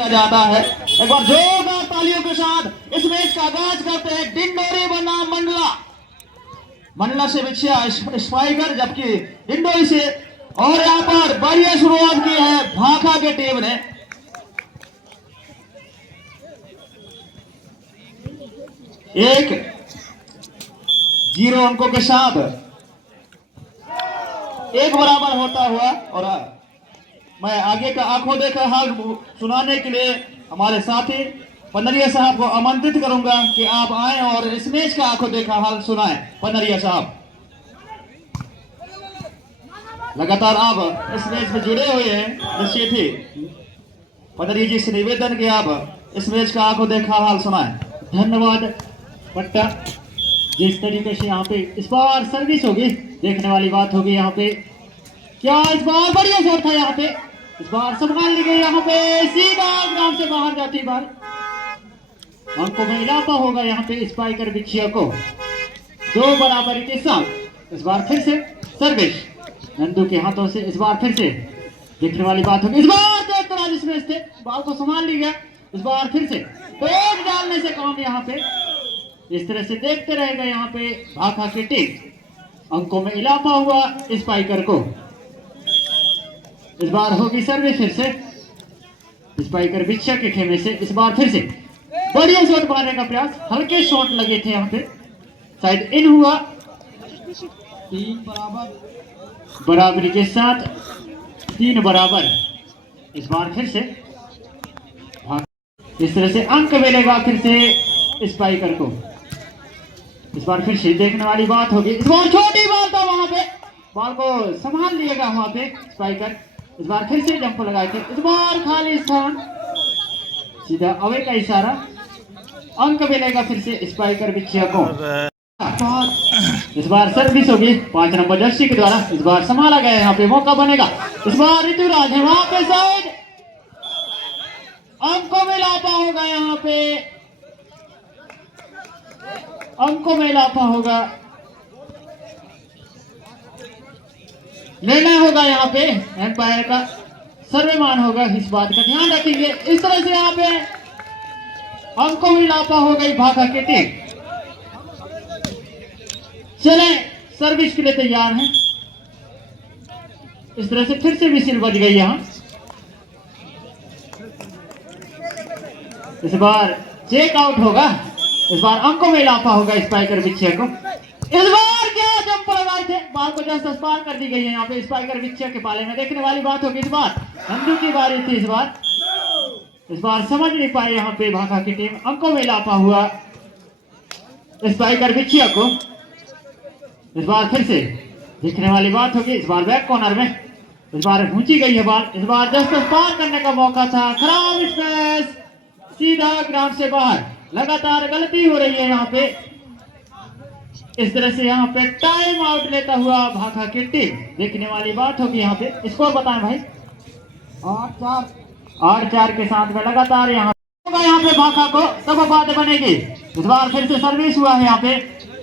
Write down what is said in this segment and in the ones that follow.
किया जाता है। एक बार जोरदार तालियों के साथ इस मैच का आगाज करते हैं डिंडोरी बनाम मंडला। मंडला से बिछिया स्पाइकर, जबकि डिंडोरी से, और यहाँ पर बढ़िया शुरुआत की है भाखा के टीम ने। एक 0 अंकों के साथ एक बराबर होता हुआ, और मैं आगे का आंखों देखा हाल सुनाने के लिए हमारे साथी पनरिया साहब को आमंत्रित करूंगा कि आप आए और इस मैच का आंखों देखा हाल सुनाएं। पनरिया साहब लगातार आप इस मैच में जुड़े हुए हैं, निश्चित ही पनरिया जी से निवेदन कि आप इस मैच का आंखों देखा हाल सुनाएं। धन्यवाद पट्टा। जिस तरीके से यहाँ पे इस बार सर्विस होगी, देखने वाली बात होगी। यहाँ पे क्या इस बार बढ़िया शॉट था, यहाँ पे इस बार संभाल ली गई, यहाँ पे सीधा ग्राउंड से बाहर जाती बार अंकों में इजाफा होगा यहाँ पे स्पाइकर बिछिया को 2 बराबरी के साथ। इस बार फिर से सर्विस नंदू के हाथों से, इस बार फिर से देखने वाली बात होगी। इस बार तो एक तरह जिसमें थे बाल को संभाल ली गया, इस बार फिर से पेट डालने से काम यहाँ पे इस तरह से देखते रहेगा यहाँ पे भाखा की टीम। अंकों में इजाफा हुआ स्पाइकर को। इस बार होगी सर्विस फिर से स्पाइकर बिछिया के खेमे से, इस बार फिर से बढ़िया शॉट मारने का प्रयास, हल्के शॉट लगे थे यहाँ पे, शायद इन हुआ। 3 बराबरी के साथ 3 बराबर। इस बार फिर से इस तरह से अंक मिलेगा फिर से स्पाइकर को। इस बार फिर से देखने वाली बात होगी। इस बार छोटी बॉल था, वहां पे बॉल को संभाल लिएगा वहां पे स्पाइकर। इस बार फिर से जंप लगाए थे, इस बार खाली स्थान, सीधा अवे का इशारा, अंक मिलेगा फिर से स्पाइकर बिछिया को। इस बार सर्विस होगी 5 नंबर जर्सी के द्वारा। इस बार संभाला गया, यहाँ पे मौका बनेगा। इस बार ऋतुराज है वहां पे, साइड अंकों में लापा होगा, यहाँ पे अंकों में लापा होगा, निर्णय होगा यहाँ पे एम्पायर का, सर्वमान होगा, इस बात का ध्यान रखेंगे। इस तरह से यहाँ पे अंकों में लापा हो गई भाखा की टीम। चले सर्विस के लिए तैयार हैं। इस तरह से फिर से विसिल बज गई यहाँ। इस बार चेक आउट होगा, इस बार अंकों में इजाफा होगा स्पाइकर बिछिया को। इस बार क्या जंप लगाए थे, बाल को जस्ट पार कर दी गई है यहाँ पे स्पाइकर बिछिया के पाले में। देखने वाली बात होगी, इस बार नंदू की बारी थी। इस बार समझ नहीं पाई यहाँ पे भाखा की टीम। अंकों में इजाफा हुआ स्पाइकर बिछिया को। इस बार फिर से देखने वाली बात होगी, इस बार बैक कॉर्नर में, इस बार घूंची गई है बाल, इस बार जस्ट पार करने का मौका था, खराब स्पेस, सीधा ग्राउंड से बाहर। लगातार गलती हो रही है यहाँ पे। इस तरह से यहाँ पे टाइम आउट लेता हुआ भाखा की टीम। देखने वाली बात होगी यहाँ पे। स्कोर बताएं भाई। 8-4 के साथ में लगातार यहाँ पे भाखा को तब बात बनेगी। इस बार फिर से सर्विस हुआ है यहाँ पे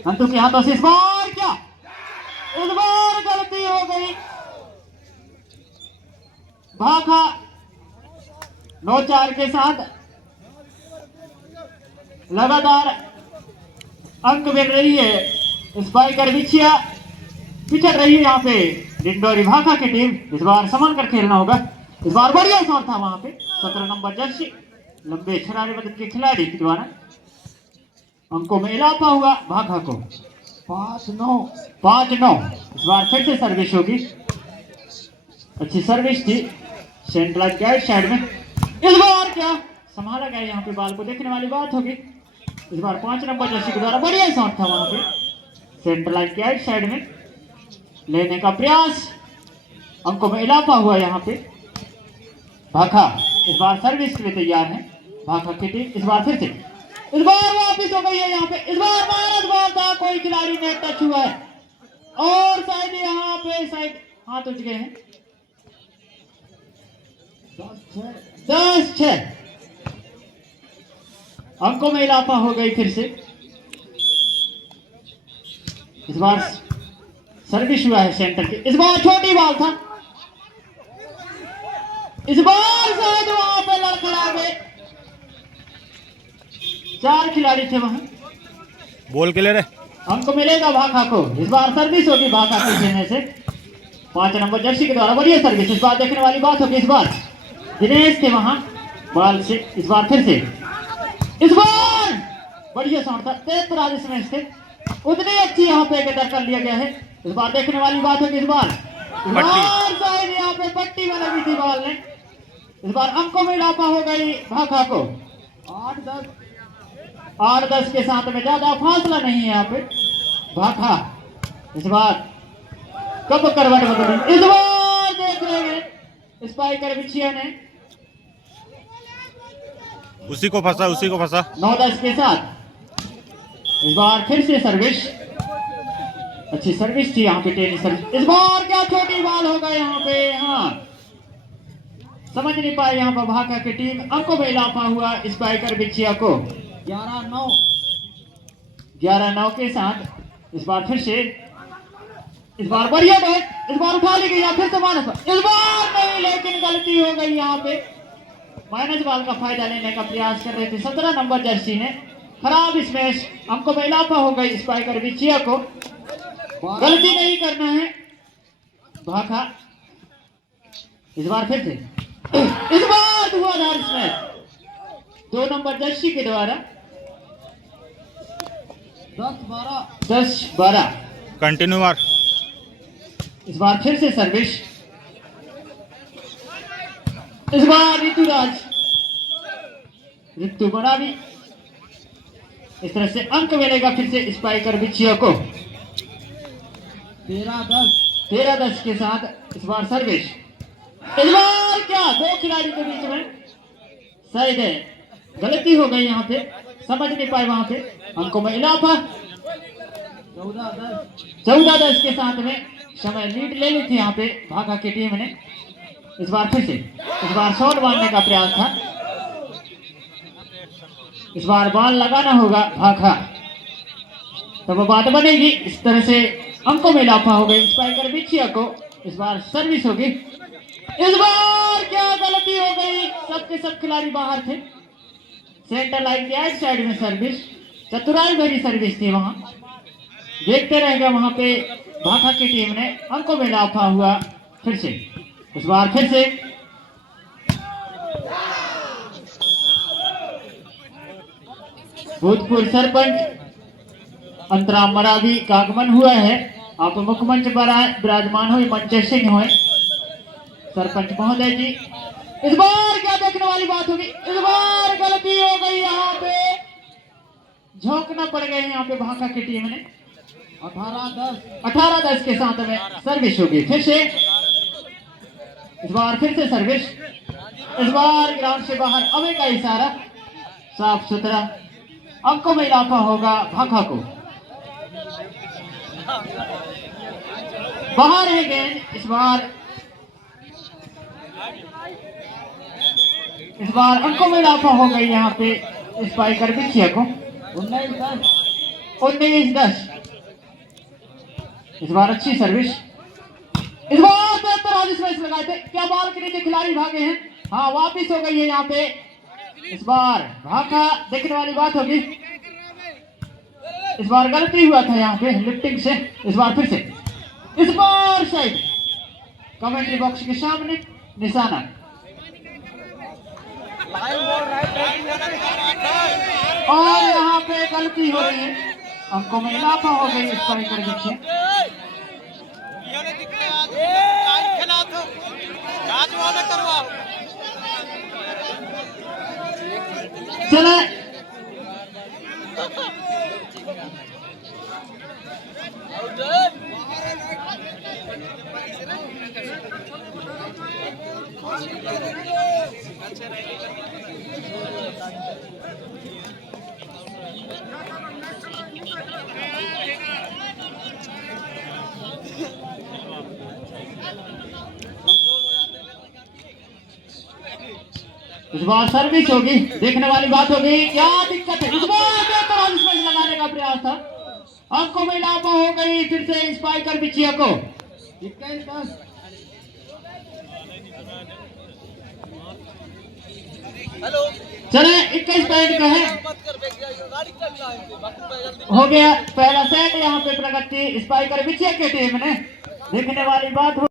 नंदू के हाथों से। इस बार क्या, इस बार गलती हो गई, भाखा 9-4 के साथ लगातार अंक मिल रही है। स्पाइकर बिछिया पिछड़ रही है यहाँ पे डिंडोरी भाखा की टीम। इस बार संभाल कर खेलना होगा। इस बार बढ़िया शॉट था वहां पे 17 नंबर जर्सी लंबे छरारे बदन के खिलाड़ी के द्वारा। अंकों में इजाफा हुआ भाखा को 5-9। इस बार फिर से सर्विस होगी, अच्छी सर्विस थी सेंट्रल गाइड साइड में। इस बार क्या संभाला गया यहाँ पे बाल को, देखने वाली बात होगी। इस बार 5 नंबर जर्सी के द्वारा बढ़िया शॉट था वहां पे सेंट्रल गाइड साइड में लेने का प्रयास। अंकों में इजाफा हुआ यहाँ पे भाखा। इस बार सर्विस के लिए तैयार है भाखा की टीम। इस बार फिर से इस बार वापिस हो गई है यहाँ पे। इस बार मारत बॉल था, कोई खिलाड़ी ने टच हुआ है और शायद यहाँ पे शायद हाथ उठ गए हैं। 10-6 अंकों में इजाफा हो गई फिर से। इस बार सर्विस हुआ है सेंटर की। इस बार छोटी बॉल था, इस बार शायद वहां पे लड़खड़ा गए 4 खिलाड़ी थे वहां। बॉल क्लियर है। हमको मिलेगा भाखा को। इस बार सर्विस होगी भाखा के खेलने से 5 नंबर जर्सी के द्वारा। बढ़िया सर्विस। इस बार देखने वाली बात होगी। इस बार दिनेश थे वहां बॉल से। इस बार फिर से इस बार बढ़िया शॉट था। 73 स्मैश थे। उतनी अच्छी यहाँ पे गेटर कर लिया गया है। इस बार देखने वाली बात होगी। इस बार शायद यहाँ पे पट्टी में लगी थी बॉल ने। इस बार अंकों में इजाफा हो गई भाखा को 8-10 के साथ में। ज्यादा फासला नहीं है यहाँ पे। भाखा इस बार कब करवट बदली। इस बार देख रहे हैं स्पाइकर बिछिया ने उसी को फंसा 9-10 के साथ। इस बार फिर से सर्विस। अच्छी सर्विस थी यहाँ पे टेनिस सर्विस। इस बार क्या छोटी बॉल हो गई यहाँ पे। हाँ समझ नहीं पाए यहाँ पर भाखा की टीम। अंकों में इजाफा हुआ स्पाइकर बिछिया को 11-9 के साथ। इस बार फिर से इस बार बढ़िया डॉट। इस बार उठा ली गई। फिर से माइनस। इस बार नहीं लेकिन गलती हो गई यहाँ पे। माइनस बॉल का फायदा लेने का प्रयास कर रहे थे 17 नंबर जर्सी ने। खराब स्मैश। हमको में इजाफा हो गई स्पाइकर बिछिया को। गलती नहीं करना है भाखा। इस बार फिर से इस बार धुआंधार स्मैश 2 नंबर जर्सी के द्वारा। 10-12 कंटिन्यू मार। इस बार फिर से सर्विस। इस बार ऋतु बड़ा भी। इस तरह से अंक मिलेगा फिर से स्पाइकर बिछिया को 13-10 के साथ। इस बार सर्विस। इस बार क्या 2 खिलाड़ी के बीच में शायद गलती हो गई यहाँ पे। समझ नहीं पाए वहां पे। अंकों में इजाफा 14-10 के साथ में। समय लीड ले ली थी यहाँ पे भाखा की टीम ने। इस बार फिर से इस बार शॉट मारने का प्रयास था। इस बार बॉल लगाना होगा भाखा तो वो बात बनेगी। इस तरह से अंकों में इजाफा हो गई स्पाइकर बिछिया को। इस बार सर्विस होगी। इस बार क्या गलती हो गई। सबके सब खिलाड़ी बाहर थे। सेंटर लाइन की एक साइड में सर्विस। चतुराई भरी सर्विस थी वहां। देखते रहेगा वहां पे भाखा की टीम ने। अंकों में इजाफा हुआ फिर से। इस बार फिर से भूतपूर्व सरपंच अंतराम मरावी का आगमन हुआ है। आप मुख्यमंच पर विराजमान हुए मंचे सिंह हुए सरपंच महोदय जी। इस बार क्या देखने वाली बात होगी। इस बार गलती हो गई यहाँ पे। झोंकना पड़ गए यहाँ पे भाखा की टीम ने। 18-10 के साथ में सर्विस होगी फिर से। इस बार फिर से सर्विस। इस बार ग्राउंड से बाहर अवे का इशारा। साफ सुथरा। अंकों में इजाफा होगा भाखा को। बाहर है गेंद। इस बार अंकों में इजाफा हो गई यहाँ पे स्पाइकर बिछिया को 19-10। इस बार अच्छी सर्विस। इस बार 73 स्मैश लगाए थे। क्या बॉल के नीचे खिलाड़ी भागे हैं। हाँ वापिस हो गई है यहाँ पे। इस बार भाखा देखने वाली बात होगी। इस बार गलती हुआ था यहाँ पे लिफ्टिंग से। इस बार फिर से इस बार साइड कमेंट्री बॉक्स के सामने निशाना। और यहाँ पे गलती हो रही है। अंकों में इजाफा हो गई इस पर पीछे। चले इस बार सर्विस होगी। देखने वाली बात होगी। क्या दिक्कत है। इस बार लगाने का प्रयास था। अंकों में इजाफा हो गई फिर से स्पाइकर बिछिया को 21-10। चले 21 पॉइंट का है। हो गया पहला सेट यहाँ पे प्रगति स्पाइकर विजय की टीम ने। देखने वाली बात हो